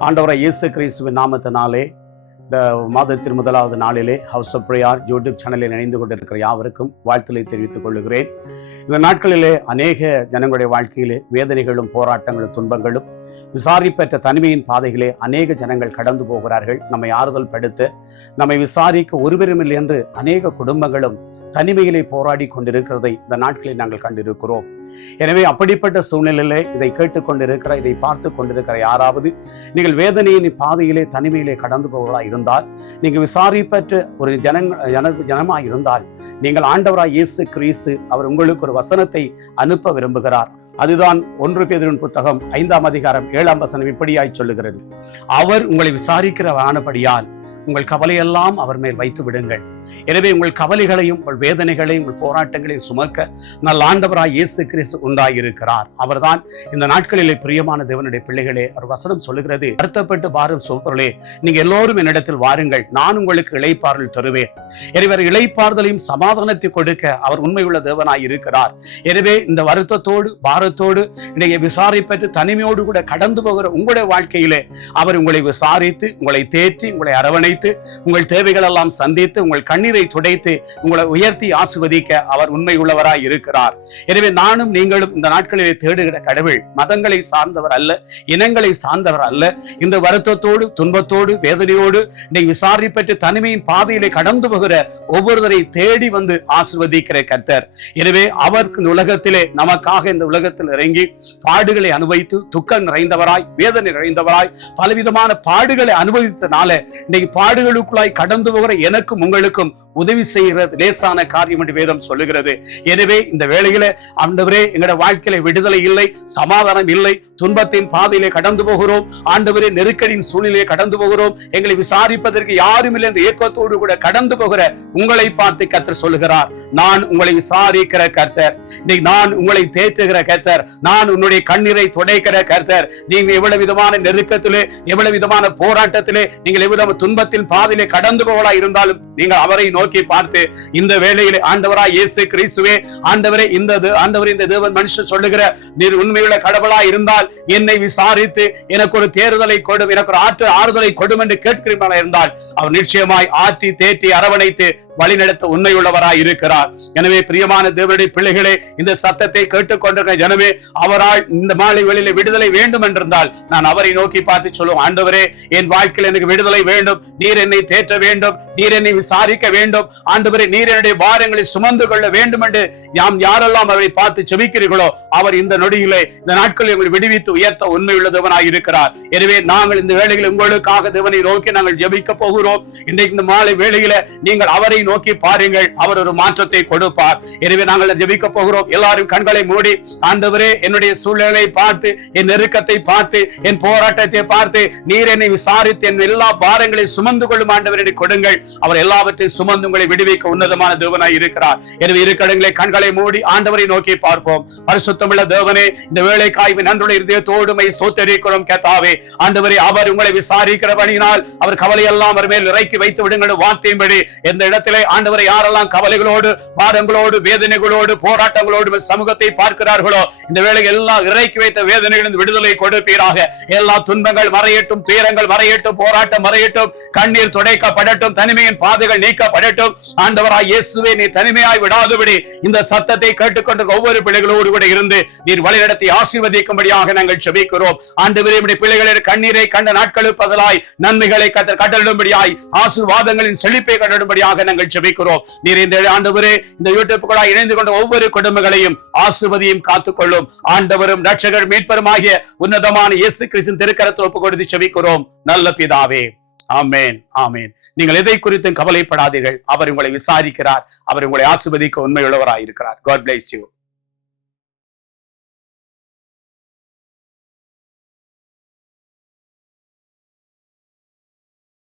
ஆண்டவரை இயேசு கிறிஸ்துவின் நாமத்தினாலே இந்த மாதத்தின் முதலாவது நாளிலே ஹவுஸ் ஆஃப் பிரேயார் யூடியூப் சேனலில் இணைந்து கொண்டிருக்கிற யாவருக்கும் வாழ்த்துலை தெரிவித்துக் கொள்கிறேன். இந்த நாட்களிலே அநேக ஜனங்களுடைய வாழ்க்கையிலே வேதனைகளும் போராட்டங்களும் துன்பங்களும் விசாரிப்பற்ற தனிமையின் பாதைகளே அநேக ஜனங்கள் கடந்து போகிறார்கள். நம்மை ஆறுதல் படுத்த நம்மை விசாரிக்க ஒருவரும் என்று அநேக குடும்பங்களும் தனிமையிலே போராடி கொண்டிருக்கிறதை இந்த நாட்களில் நாங்கள் கண்டிருக்கிறோம். எனவே அப்படிப்பட்ட சூழ்நிலையிலே இதை கேட்டுக்கொண்டிருக்கிற இதை பார்த்து கொண்டிருக்கிற யாராவது நீங்கள் வேதனையின் பாதையிலே தனிமையிலே கடந்து போவதா இருந்தால் நீங்கள் விசாரிப்பற்ற ஒரு ஜனங்க ஜன இருந்தால் நீங்கள் ஆண்டவராய் இயேசு கிறிஸ்து அவர் உங்களுக்கு ஒரு வசனத்தை அனுப்ப விரும்புகிறார். அதுதான் ஒன்று பேதரின் புத்தகம் ஐந்தாம் அதிகாரம் ஏழாம் வசனம் இப்படியாய் சொல்லுகிறது. அவர் உங்களை விசாரிக்கிற ஆனபடியால் உங்கள் கவலையெல்லாம் அவர் மேல் வைத்து விடுங்கள் எனவே உங்கள் கவலைகளையும் உங்கள் வேதனைகளையும் உங்கள் போராட்டங்களையும் சுமக்க நல்ல ஆண்டவராய் இயேசு கிறிஸ்து உண்டாயிருக்கிறார். அவர்தான் இந்த நாட்களிலே பிரியமான தேவனுடைய பிள்ளைகளே அவர் வசனம் சொல்லுகிறது வருத்தப்பட்டு பாரும் சோப்பர்களே நீங்க எல்லோரும் என்னிடத்தில் வாருங்கள் நான் உங்களுக்கு இளைப்பாறுதல் தருவேன். எனவே இளைப்பாறுதலையும் சமாதானத்தை கொடுக்க அவர் உண்மையுள்ள தேவனாய் இருக்கிறார். எனவே இந்த வருத்தத்தோடு பாரத்தோடு இன்றைய விசாரிப்பற்று தனிமையோடு கூட கடந்து போகிற உங்களுடைய வாழ்க்கையிலே அவர் உங்களை விசாரித்து உங்களை தேற்றி உங்களை அரவணைத்து உங்கள் தேவைகள் எல்லாம் சந்தித்து உங்கள் கண்ணீரை துடைத்து உங்களை உயர்த்தி ஆசுவதிக்க அவர் உண்மை உள்ளவராய் இருக்கிறார். எனவே நானும் நீங்களும் இந்த நாட்களிலே தேடுகிற கடவுள் மதங்களை சார்ந்தவர் அல்ல இனங்களை சார்ந்தவர் அல்ல. இந்த வருத்தத்தோடு துன்பத்தோடு வேதனையோடு இன்னைக்கு விசாரிப்பட்டு தனிமையின் பாதையிலே கடந்து போகிற ஒவ்வொருவரை தேடி வந்து ஆசிர்வதிக்கிற கர்த்தர். எனவே அவர் இந்த உலகத்திலே நமக்காக இந்த உலகத்தில் இறங்கி பாடுகளை அனுபவித்து துக்கம் நிறைந்தவராய் வேதனை நிறைந்தவராய் பலவிதமான பாடுகளை அனுபவித்தனால இன்னைக்கு பாடுகளுக்குள்ளாய் கடந்து போகிற எனக்கும் உங்களுக்கும் உதவி செய்கிறது லேசான காரியம் என்று வேதம் சொல்லுகிறது. எனவே இந்த வேளையில ஆண்டவரே எங்களோட வாழ்க்கையில விடுதலை இல்லை சமாதானம் இல்லை துன்பத்தின் பாதையிலே கடந்து போகிறோம். ஆண்டவரே நெருக்கடியின் சூழ்நிலையை கடந்து போகிறோம். எங்களை விசாரிப்பதற்கு யாரும் இல்லை என்ற இயக்கத்தோடு கூட கடந்து போகிற உங்களை பார்த்து கத்தர் சொல்லுகிறார். நான் உங்களை விசாரிக்கிற கர்த்தர். நீ நான் உங்களை தேற்றுகிற கர்த்தர். நான் உன்னுடைய கண்ணீரை துடைக்கிற கர்த்தர். நீங்க எவ்வளவு விதமான நெருக்கத்திலே எவ்வளவு விதமான போராட்டத்திலே நீங்கள் எவ்வளவு துன்பத்தின் பாதையிலே கடந்து போகலா இருந்தாலும் நீங்கள் அவரை நோக்கி பார்த்து இந்த வேளையிலே ஆண்டவரா இயேசு கிறிஸ்துவே ஆண்டவரே இந்த ஆண்டவரே இந்த தேவன் மனுஷன் சொல்லுகிற நீர் உண்மையுள்ள கடவுளா இருந்தால் என்னை விசாரித்து எனக்கு ஒரு தேர்தலை கொடும் எனக்கு ஒரு ஆற்று ஆறுதலை கொடும் என்று கேட்கிறீர்களா இருந்தால் அவர் நிச்சயமாய் ஆற்றி தேற்றி அரவணைத்து வழிநடத்த உண்மையுள்ளவராய் இருக்கிறார். எனவே பிரியமான தேவனுடைய பிள்ளைகளே இந்த சத்தத்தை கேட்டுக்கொண்டிருக்க ஜனமே அவரால் இந்த மாலை வெளியில விடுதலை வேண்டும் என்றிருந்தால் நான் அவரை நோக்கி பார்த்து சொல்லுவோம் ஆண்டவரே என் வாழ்க்கையில் எனக்கு விடுதலை வேண்டும் நீர் என்னை தேற்ற வேண்டும் நீர் என்னை விசாரிக்க வேண்டும் ஆண்டவரே நீர் என்னுடைய பாரங்களை சுமந்து கொள்ள வேண்டும் என்று யாம் யாரெல்லாம் அவரை பார்த்து செபிக்கிறீர்களோ அவர் இந்த நொடியிலே இந்த நாட்களில் உங்களை விடுவித்து உயர்த்த உண்மையுள்ள தேவனாய் இருக்கிறார். எனவே நாங்கள் இந்த வேளையில் உங்களுக்காக தேவனை நோக்கி நாங்கள் ஜெபிக்க போகிறோம். இன்றைக்கு இந்த மாலை வேளையில நீங்கள் அவரை நோக்கி பாருங்கள் அவர் ஒரு மாற்றத்தை கொடுப்பார். எனவே நாங்கள் ஜெபிக்க போகிறோம். எல்லாரும் கண்களை மூடி ஆண்டவரே என்னுடைய சூழ்நிலை பார்த்து என் நெருக்கத்தை பார்த்து என் போராட்டத்தை பார்த்து நீர் என்னை விசாரித்து என் எல்லா பாரங்களை சுமந்து கொள்ளும் ஆண்டவரை கொடுங்கள். அவர் எல்லாவற்றையும் சுமந்து உங்களை விடுவிக்க உன்னதமான தேவனாய் இருக்கிறார். எனவே இருக்கடங்களை கண்களை மூடி ஆண்டவரை நோக்கி பார்ப்போம். பரிசுத்தமுள்ள தேவனே இந்த வேலை காய்வு நன்றுடைய இருதயத்தோடுமை ஸ்தோத்தரிக்கிறோம் கேத்தாவே ஆண்டவரை அவர் உங்களை விசாரிக்கிறபடியினால் அவர் கவலையெல்லாம் அவர் மேல் இறக்கி வைத்து விடுங்கள் வார்த்தையின்படி. எந்த இடத்திலே ஆண்டவரை யாரெல்லாம் கவலைகளோடு பாரங்களோடு வேதனைகளோடு போராட்டங்களோடு சமூகத்தை பார்க்கிறார்களோ இந்த வேளை எல்லா இறக்கி வைத்த வேதனைகளின் விடுதலை கொடுப்பீராக. எல்லா துன்பங்கள் மறையட்டும் துயரங்கள் மறையட்டும் போராட்டம் மறையட்டும் கண்ணீர் துடைக்கப்படட்டும் தனிமையின் பாதைகள் நீக்கப்படட்டும். ஆண்டவராய் இயேசுவே நீ தனிமையாய் விடாதபடி இந்த சத்தத்தை கேட்டுக்கொண்டு ஒவ்வொரு பிள்ளைகளோடு கூட இருந்து நீர் வழிநடத்தி ஆசீர்வதிக்கும்படியாக நாங்கள் செபிக்கிறோம். ஆண்டவரே விரும்பி பிள்ளைகளின் கண்ணீரை கண்ட நாட்களுக்கு பதிலாய் நன்மைகளை கட்டளிடும்படியாய் ஆசீர்வாதங்களின் செழிப்பை கட்டளிடும்படியாக நாங்கள் நாங்கள் ஜெபிக்கிறோம். நீர் இந்த ஆண்டவரே இந்த யூடியூப் கூட இணைந்து கொண்ட ஒவ்வொரு குடும்பங்களையும் ஆசுபதியும் காத்துக்கொள்ளும். ஆண்டவரும் ரட்சகர் மீட்பருமாகிய உன்னதமான இயேசு கிறிஸ்தின் திருக்கரத்தில் ஒப்பு கொடுத்து ஜெபிக்கிறோம். நல்ல பிதாவே. ஆமேன் ஆமேன். நீங்கள் எதை குறித்தும் கவலைப்படாதீர்கள். அவர் உங்களை விசாரிக்கிறார். அவர் உங்களை ஆசுபதிக்க உண்மையுள்ளவராக இருக்கிறார் காட் பிளேஸ் யூ